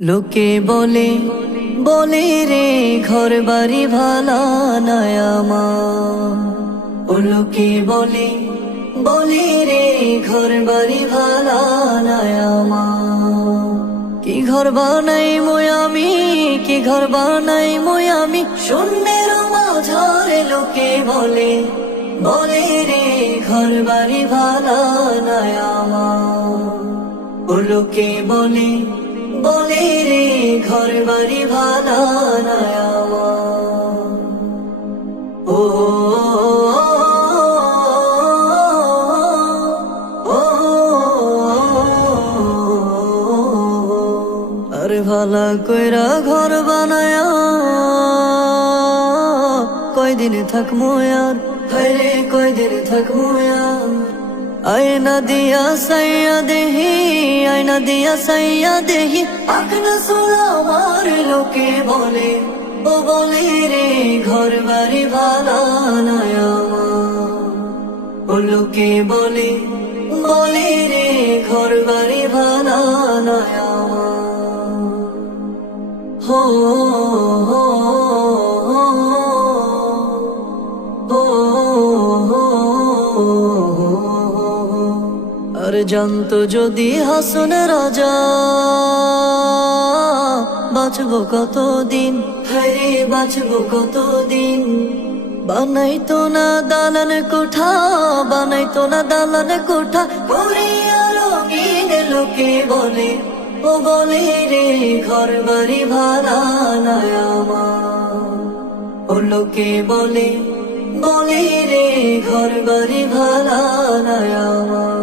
লোকে বলে বলে রে ঘর বাড়ি ভালা নয় আমার। ও লোকে বলে বলে রে ঘর বাড়ি ভালা নয় আমার। কি ঘর বানাই মই আমি, কি ঘর বানাই মই আমি, শূন্যের মাঝারে লোকে বলে বলে রে ঘর বাড়ি ভালা নয় আমার। ও লোকে বলে বলে রে ঘর বাড়ি ভালা নয় আমার। ও আরে ভালা কইরা ঘর বানায়া কয়দিন থাকমু আর, হায়রে কয়দিন থাকমু আর। আয়না দিয়া সাইয়া দেহি, আয়না দিয়া সাইয়া দেহি, আকনা সোনা আমার। লোকে বলে ও বলে রে ঘর বাড়ি ভালা নয় আমার। ও লোকে বলে বলে রে ঘর বাড়ি ভালা নয় আমার। হো হো আর জানতো যদি হাসন রাজা বাঁচবো কতদিন, হায়রে বাঁচবো কতদিন। বানাইতো না দালান কোঠা, বানাইতো না দালান কোঠা, করিয়া রঙিন। লোকে বলে ও বলে রে ঘর বাড়ি ভালা নয় আমার। ও লোকে বলে বলে রে ঘর বাড়ি ভালা নয় আমার।